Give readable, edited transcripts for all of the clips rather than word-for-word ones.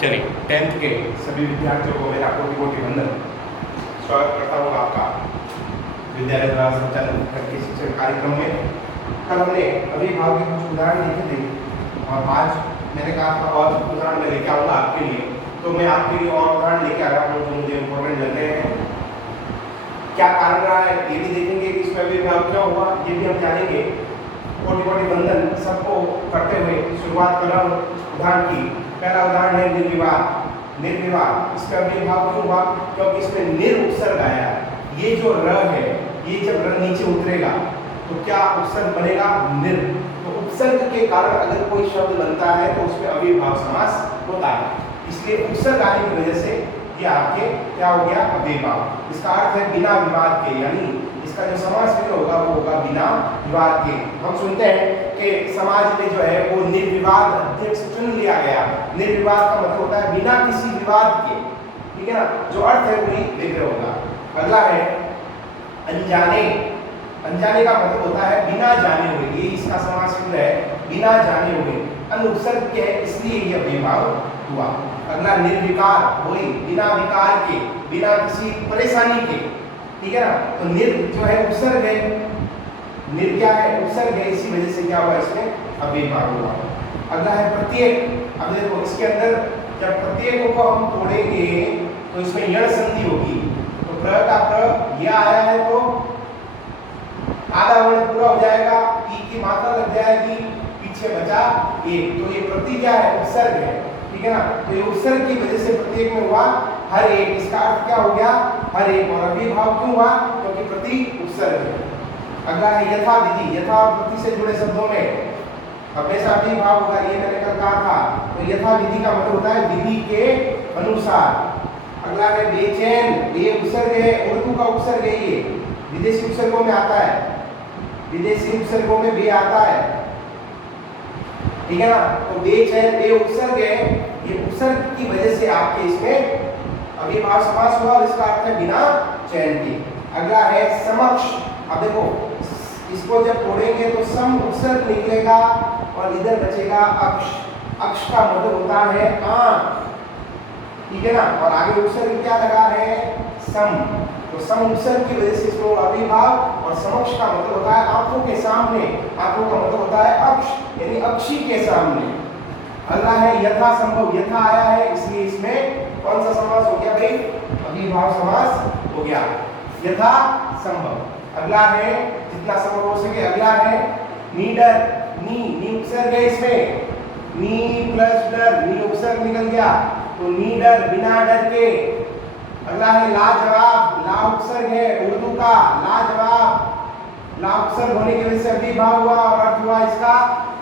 चलिए 10th के सभी विद्यार्थियों को मेरा कोटि वंदन। स्वागत करता हूँ आपका विद्यालय द्वारा संचालित करके शिक्षण कार्यक्रम में। कल हमने अभिभाव के कुछ उदाहरण लिखे थे और आज मैंने कहा था और उदाहरण मैं लेके आऊँगा आपके लिए, तो मैं आपके लिए और उदाहरण लेके आया हूँ जो मुझे इम्पोर्टेंट लग रहे हैं। क्या कारण रहा है ये भी देखेंगे कि इसमें अभिभाव क्यों हुआ ये भी हम जानेंगे। कोटि वंदन सबको करते हुए शुरुआत कर रहा हूँ उदाहरण की। पहला उदाहरण है निर्विवाद। निर्विवाद इसका अभिभाव क्यों हुआ? क्योंकि इसमें निर उपसर्ग आया। ये जो र है ये जब र नीचे उतरेगा तो क्या उपसर्ग बनेगा? निर। तो उपसर्ग के कारण अगर कोई शब्द बनता है तो उसमें अभिभाव समास होता है, इसलिए उपसर्ग आने की वजह से ये आपके क्या हो गया? अभिभाव। इसका अर्थ है बिना विवाद के, यानी इसका जो समास क्रिया होगा वो होगा बिना विवाद के। हम सुनते हैं कि समाज में जो है वो निर्विवाद अध्यक्ष चुन लिया गया। निर्विवाद का मतलब होता है बिना किसी विवाद के, ठीक है ना? जो अर्थ है वही विग्रह होगा। अगला है अनजाने। अनजाने का मतलब होता है बिना जाने हुए, ये इसका समास क्रिया है बिना जाने हुए। अन उपसर्ग के है इसलिए ये अभिभाव हुआ। अगला निर्विकार, वही बिना विकार के, बिना किसी परेशानी के, ठीक है ना? तो निर जो है उपसर्ग है, निर क्या है? उपसर्ग है, इसी वजह से क्या हुआ? इसमें अभिभाव हुआ। अगला है प्रत्येक। अब देखो इसके अंदर जब प्रत्येक को हम तोड़ेंगे तो इसमें यण संधि होगी। तो प्र का प्र यह आया है तो आधा वर्ण पूरा हो जाएगा, ई की मात्रा लग जाएगी, पीछे बचा एक। तो ये प्रति क्या है? उपसर्ग है, ठीक है ना? तो ये उपसर्ग की वजह से प्रत्येक में हुआ हर एक। इसका अर्थ क्या हो गया? हर एक। और अभिभाव क्यों हुआ? क्योंकि प्रति उपसर्ग है। अगला है यथा विधि। यथा और प्रति से जुड़े शब्दों में हमेशा अभिभाव होगा, ये मैंने कल कहा था। तो यथा विधि का मतलब होता है विधि के अनुसार। अगला है बेचैन। ये उपसर्ग है, उर्दू का उपसर्ग है, ये विदेशी उपसर्गों में आता है, विदेशी उपसर्गों में भी आता है, ठीक है ना? तो बेचैन ये उपसर्ग है, ये उपसर्ग की वजह से आपके इसमें अभिभाव समास हुआ और इसका अर्थ है बिना चैन के। अगला है समक्ष। अब देखो इसको जब तोड़ेंगे तो सम उपसर्ग निकलेगा और इधर बचेगा अक्ष। अक्ष का मतलब होता है आंख, ठीक है ना? और आगे उपसर्ग क्या लगा है? सम। तो सम उपसर्ग की वजह से इसको अभिभाव, और समक्ष का मतलब होता है आंखों के सामने। आंखों का मतलब होता है अक्ष, यानी अक्षी के सामने। अगला है यथा संभव। यथा आया है इसलिए इसमें कौन सा समास हो गया भाई? अभिभाव समास हो गया, यथा संभव। अगला है जितना संभव हो सके। अगला है नीडर। नी उपसर्ग है इसमें, नी प्लस डर, नी उपसर्ग निकल गया तो नीडर, बिना डर के। अगला है लाजवाब। ला उपसर्ग है उर्दू का, लाजवाब। ला उपसर्ग होने की वजह से अभिभाव हुआ और अर्थ हुआ इसका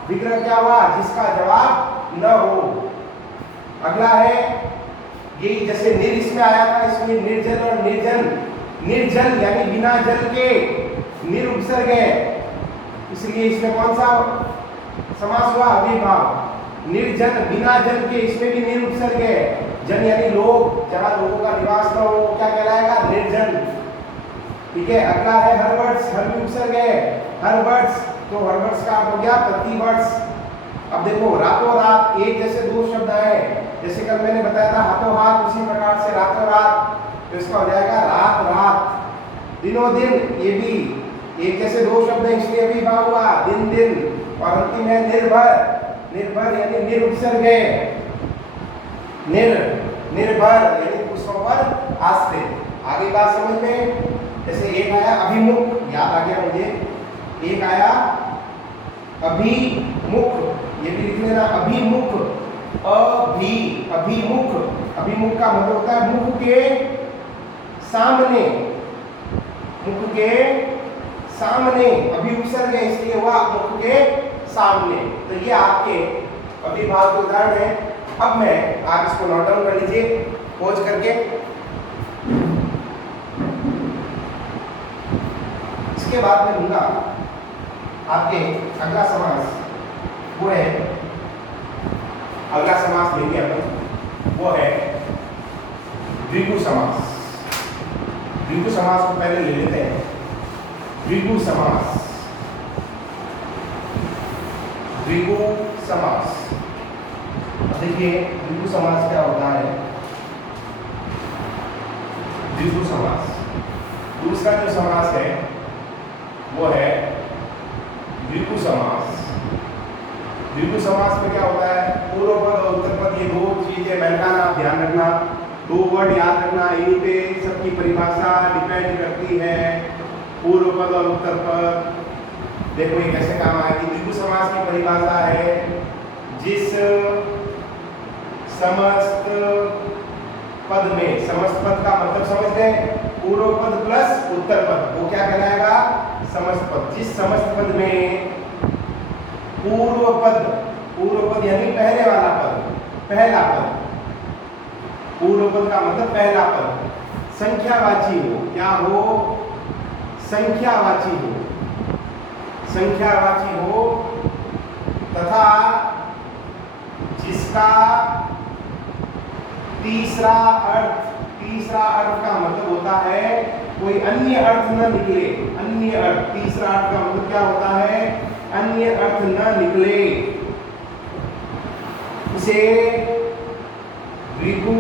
विग्रह क्या हुआ? जिसका जवाब न हो। अगला है यही जैसे निर इसमें आया था, इसमें निर्जल और निर्जन। निर्जल यानी बिना जल के, निर उपसर्ग है, इसलिए इसमें कौन सा समास हुआ? अभिभाव। निर्जन बिना जल के, इसमें भी निर उपसर्ग है। जन यानी लोग, जहां लोगों का निवास न हो क्या कहलाएगा? निर्जन, ठीक है? अगला है हर्वर्ड्स। हर भी उपसर्ग है, हर्वर्ड्स। तो हर्वर्ड्स का हो गया प्रतिवर्ष। अब देखो रातों रात एक जैसे दो शब्द आए, जैसे कल मैंने बताया था हाथों हाथ, उसी प्रकार से रातों रात, तो इसका हो जाएगा रात रात। दिनों दिन, ये भी एक जैसे दो शब्द हैं इसलिए अभिभाव हुआ, दिन दिन। और अंतिम है निर्भर। निर्भर यानी निर उपसर्ग है, निर्भर यानी पुष्पों पर आश्रित। आगे बात समझ में? जैसे एक आया अभिमुख, याद आ गया मुझे, एक आया अभिमुख, ये भी लिख लेना, अभिमुख। अभिमुख। अभिमुख का मतलब होता है मुख के सामने, मुख के सामने। अभी उपसर्ग है इसलिए हुआ मुख के सामने। तो ये आपके अभिभाव के उदाहरण है। अब मैं, आप इसको नोट डाउन कर लीजिए पॉज करके। इसके बाद में लूंगा आपके अगला समास, वो है अगला समास लेंगे अपन, वो है द्विगु समास। द्विगु समास को पहले ले लेते हैं। द्विगु समास, द्विगु समास। देखिए द्विगु समास क्या होता है। द्विगु समास, दूसरा जो समास है वो है द्विगु समास। द्विगु समास में क्या होता है, पूर्व पद और उत्तर पद, ये दो चीजें मैंने कहा आप ध्यान रखना, दो वर्ड याद रखना, इन्हीं पे सबकी परिभाषा डिपेंड करती है, पूर्व पद और उत्तर पद। देखो ये कैसे काम आएगी। द्विगु समास की परिभाषा है जिस समस्त पद में, समस्त पद का मतलब समझ लें, पूर्व पद प्लस उत्तर पद, वो क्या कहलाएगा, समस्त पद। जिस समस्त पद में पूर्व पद यानी पहले वाला पद, पहला पद, पूर्व पद का मतलब पहला पद संख्यावाची हो, क्या हो, संख्यावाची हो, संख्यावाची हो, तथा जिसका तीसरा अर्थ का मतलब होता है कोई अन्य अर्थ न निकले। अन्य अर्थ, तीसरा अर्थ का मतलब क्या होता है, अन्य अर्थ न निकले, उसे द्विगु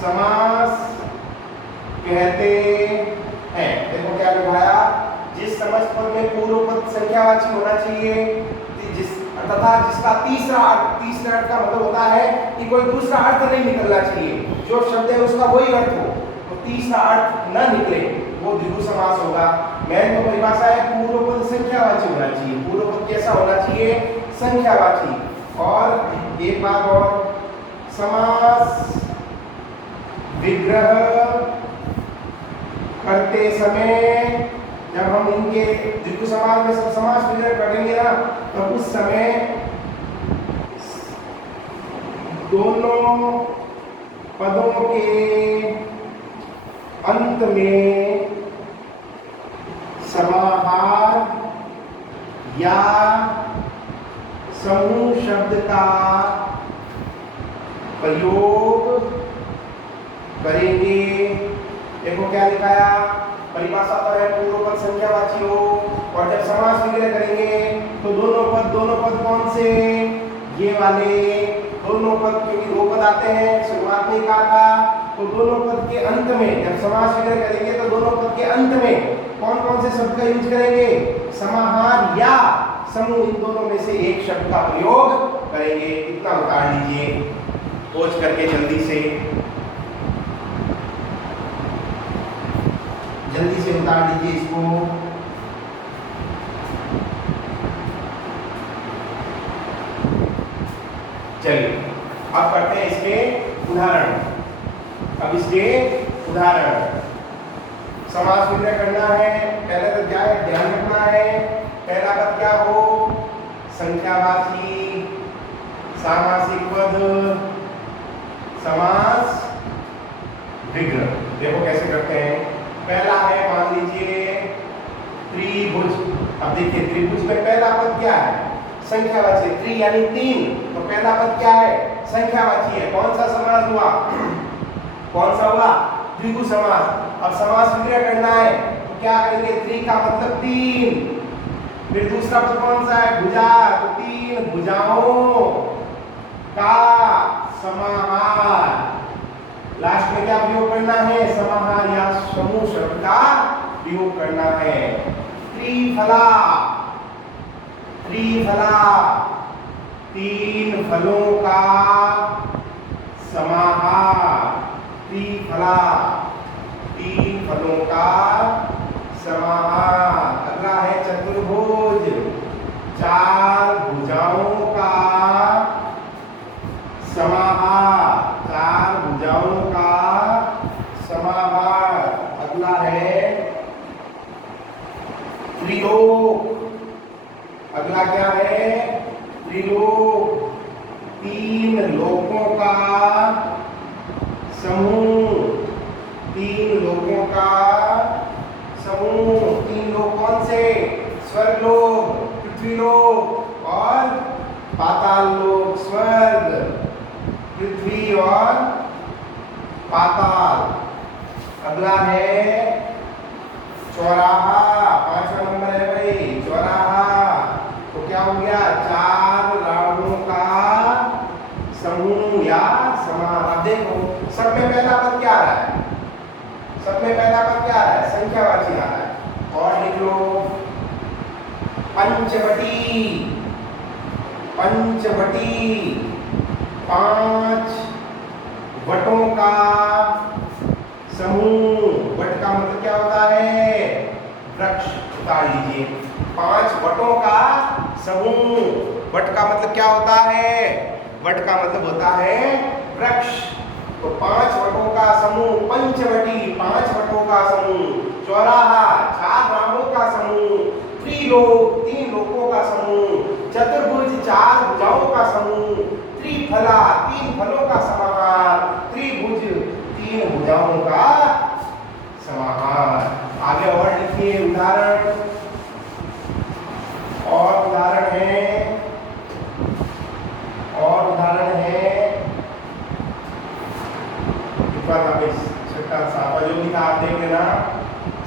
समास कहते हैं। देखो क्या लिखाया, जिस समस्त पद में पूर्व पद संख्यावाची होना चाहिए, तथा जिसका तीसरा अर्थ का मतलब होता है कि कोई दूसरा अर्थ नहीं निकलना चाहिए, जो शब्द है उसका वही अर्थ हो, तो तीसरा अर्थ न निकले, वो द्विगु समास होगा। मेन तो परिभाषा है पूर्व पद संख्यावाची होना चाहिए। पूर्व पद कैसा होना चाहिए, संख्यावाची। और एक बात और, समास विग्रह करते समय जब हम इनके द्विगु समास में सब समास विग्रह करेंगे ना, तो उस समय दोनों पदों के अंत में समाहार या समूह शब्द का प्रयोग करेंगे। देखो क्या लिखाया, परिभाषा तो है पूर्व पद संख्यावाची हो, और जब समास विग्रह करेंगे तो दोनों पद कौन से, ये वाले दोनों पद, क्योंकि दो पद आते हैं, शुरुआत में कहा था, तो दोनों पद के अंत में जब समास विग्रह करेंगे तो दोनों पद के अंत में कौन कौन से शब्द का यूज करेंगे, समाहार या समूह, इन दोनों में से एक शब्द का प्रयोग करेंगे। इतना उतार लीजिए खोज करके जल्दी से उतार लीजिए इसको। चलिए अब करते हैं इसके उदाहरण। अब इसके उदाहरण, समास विग्रह करना है, पहले तो क्या है, ध्यान रखना है, पहला पद क्या हो, संख्यावाची, सामासिक पद, समास विग्रह। देखो कैसे करते हैं। पहला है, मान लीजिए त्रिभुज। अब देखिए त्रिभुज में पहला पद क्या है, संख्यावाची, त्रि यानी तीन, तो पहला पद क्या है, संख्यावाची है। कौन सा समास हुआ, कौन सा हुआ, द्विगु समास। अब समास विग्रह करना है तो क्या करेंगे, त्रि का मतलब तीन, फिर दूसरा पद कौन सा है, भुजा, तो तीन भुजाओं का समाहार। लास्ट में क्या प्रयोग करना है, समाहार या समूह शब्द का प्रयोग करना है। त्रिफला, तीन फलों का समाहार, त्रिफला, तीन फलों का समाहार। अगला है चतुर्भुज, चार भुजाओं का समाहार, चार भुजाओं का समाहार। अगला है त्रिलोक, अगला क्या है, त्रिलोक, तीन लोकों का समूह, तीन लोकों का समूह। तीन लोक कौन से, स्वर्गलोक, पृथ्वीलोक और पाताल लोक। स्वर्ग, पृथ्वी और पाताल। अगला है चौराहा, पांचवा नंबर है भाई, चौराहा। तो क्या हो गया, चार रावणों का समूह या समाहार। अब देखो सब में पहला पद क्या आ रहा है, सब में पहला पद क्या आ रहा है, संख्यावाची आ रहा है। और लिख लो पंचवटी, पंचवटी 5 वटों का समूह। वट का मतलब क्या होता है, वृक्ष। उतार लीजिए, 5 वटों का समूह। वट का मतलब क्या होता है, वट का मतलब होता है वृक्ष। तो 5 वटों का समूह पंचवटी, 5 वटों का समूह। चौराहा 4 राहों का समूह। त्रिलोक 3 लोकों का समूह। चतुर्भुज 4 भुजाओं का समूह। त्रिफला 3 फलों का समाहार। त्रिभुज 3 भुजाओं का समाहार। आगे और लिखिए उदाहरण, और उदाहरण है, और उदाहरण है छठा साफा जो लिखा आप देख लेना।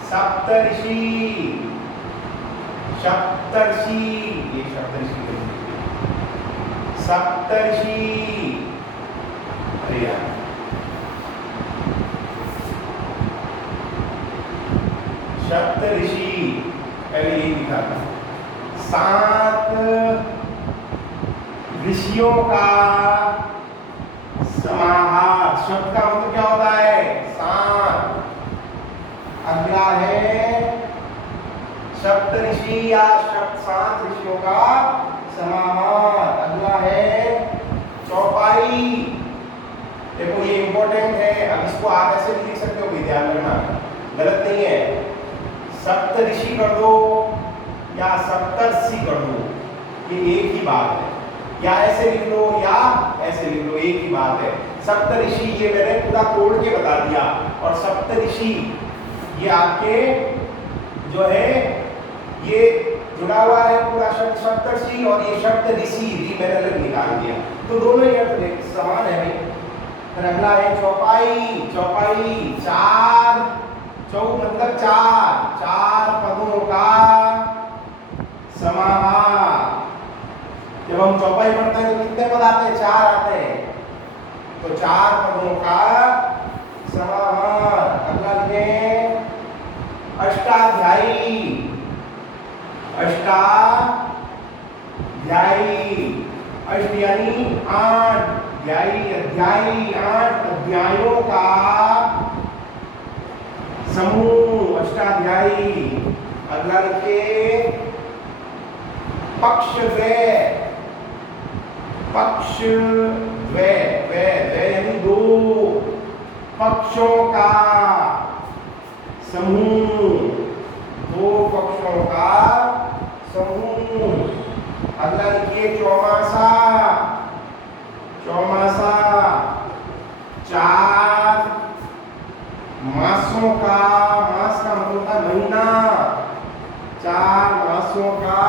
सप्तऋषि, सप्तर्षि, ये सप्तऋषि, सप्तर्षि, अरे यार सप्तऋषि पहले ये लिखा था। 7 ऋषियों का समाहार। शब्द का मतलब क्या होता है, 7। अगला है सप्तऋषि या 7 ऋषियों का समाहार। अगला है चौपाई। देखो ये इंपॉर्टेंट है, अब इसको आप ऐसे भी लिख सकते हो, भी ध्यान रखना, गलत नहीं है। सप्तऋषि कर दो या सप्तर्षि कर दो, ये एक ही बात है। या ऐसे लिख लो या ऐसे लिख लो, एक ही बात है। सप्तऋषि ये मैंने पूरा तोड़ के बता दिया, और सप्तऋषि ये आपके जो है ये जुड़ा हुआ है पूरा शब्द सप्तर्षि, और ये शब्द ऋषि भी मैंने अलग निकाल दिया, तो दोनों ही अर्थ समान है। फिर अगला है चौपाई। चौपाई 4 चौ मतलब 4 पदों का समाहार। जब हम चौपाई पढ़ते हैं तो कितने पद आते हैं, 4 आते हैं, तो 4 पदों का समाहार। अगला लिखें अष्टाध्यायी। अष्टाध्यायी, अष्ट यानी 8, ध्यायी अध्यायी 8 अध्यायों का समूह, अष्टाध्यायी। अगला लिखिए पक्षद्वय। पक्षद्वय, द्वय यानी 2 पक्षों का समूह, 2 पक्षों का समूह। अगला लिखिए चौमासा। चौमासा 4 मासों का, मास का मतलब होता है महीना, 4 मासों का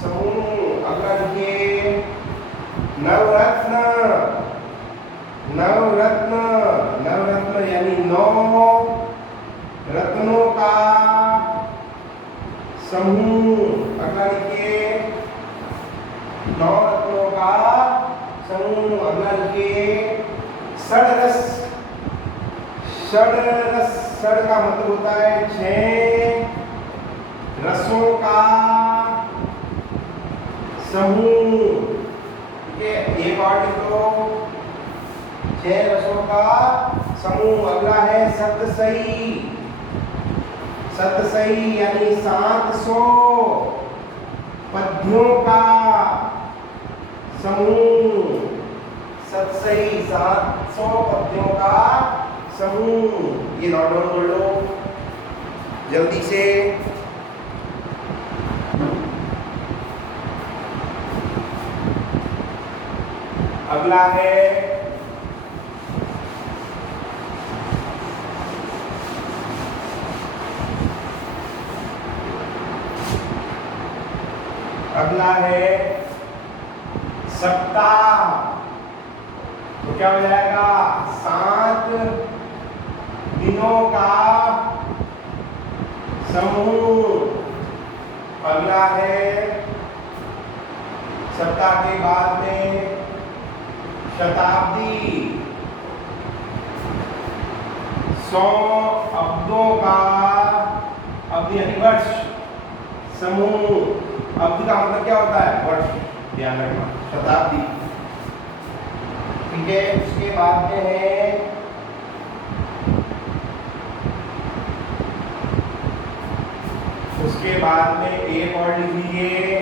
समूह। अगला लिखिए नवरत्न। नवरत्न, नवरत्न यानी 9 रत्नों का समूह। अगला लिखिए 9 रत्नों का समूह। अगला लिखिए षडरस। षडरस, षड का मतलब होता है 6 रसों का समूह। ठीक है, एक और लिख लो 6 रसों का समूह। अगला है सप्तसई। सप्तसई यानी 700 पद्यों का समूह। सप्तसई 700 पद्यों का समूह। ये नोट डाउन कर लो जल्दी से। अगला है सप्ताह। तो क्या हो जाएगा, 7 दिनों का समूह। अगला है सप्ताह के बाद में शताब्दी, 100 अब्दों का, अब्द यानी वर्ष, समूह, अब्द का मतलब क्या होता है? वर्ष, ध्यान रखना, शताब्दी। ठीक है, उसके बाद में है एक और लिख लीजिए,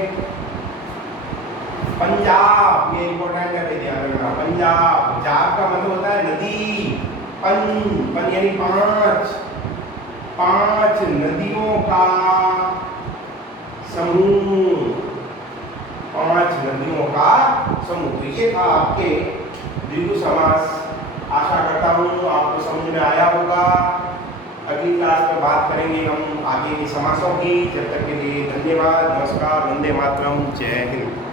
पंजाब। ये इंपॉर्टेंट है भाई, ध्यान रखना। पंजाब, जाब का मतलब होता है नदी, पन यानी 5 नदियों का समूह, 5 नदियों का समूह। तो ये था आपके द्विगु समास। आशा करता हूँ आपको समझ में आया होगा। अगली क्लास में बात करेंगे हम आगे की समासों की। जब तक के लिए धन्यवाद, नमस्कार, वंदे मातरम, जय हिंद।